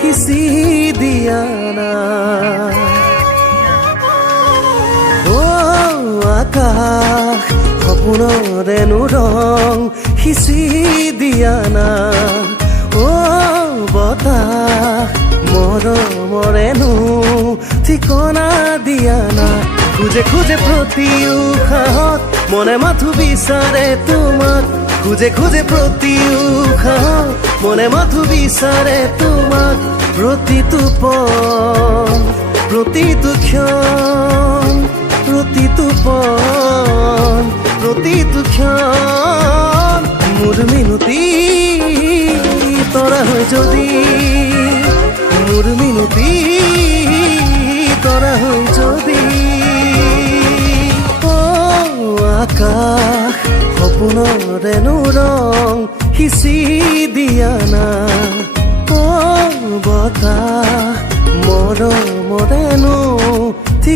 সিঁচি দিয়া না আকাশ সপোনৰেনো ৰং সিঁচি দিয়া না বতাহ মৰমৰেনো ঠিকনা দিয়া না খুজে খুজে প্ৰতি উশাহত মনে মাথো বিচাৰে তোমাক খুজে খুজে প্ৰতি উশাহত মনে মাথো বিচাৰে তোমাক প্ৰতিটো পল প্ৰতিটো ক্ষণ প্ৰতিটো পল প্ৰতিটো ক্ষণ মোৰ মিনতি তৰা হৈ যদি মোৰ মিনতি তৰা হৈ যদি আকাশ সপোনৰেনো ৰং সিঁচি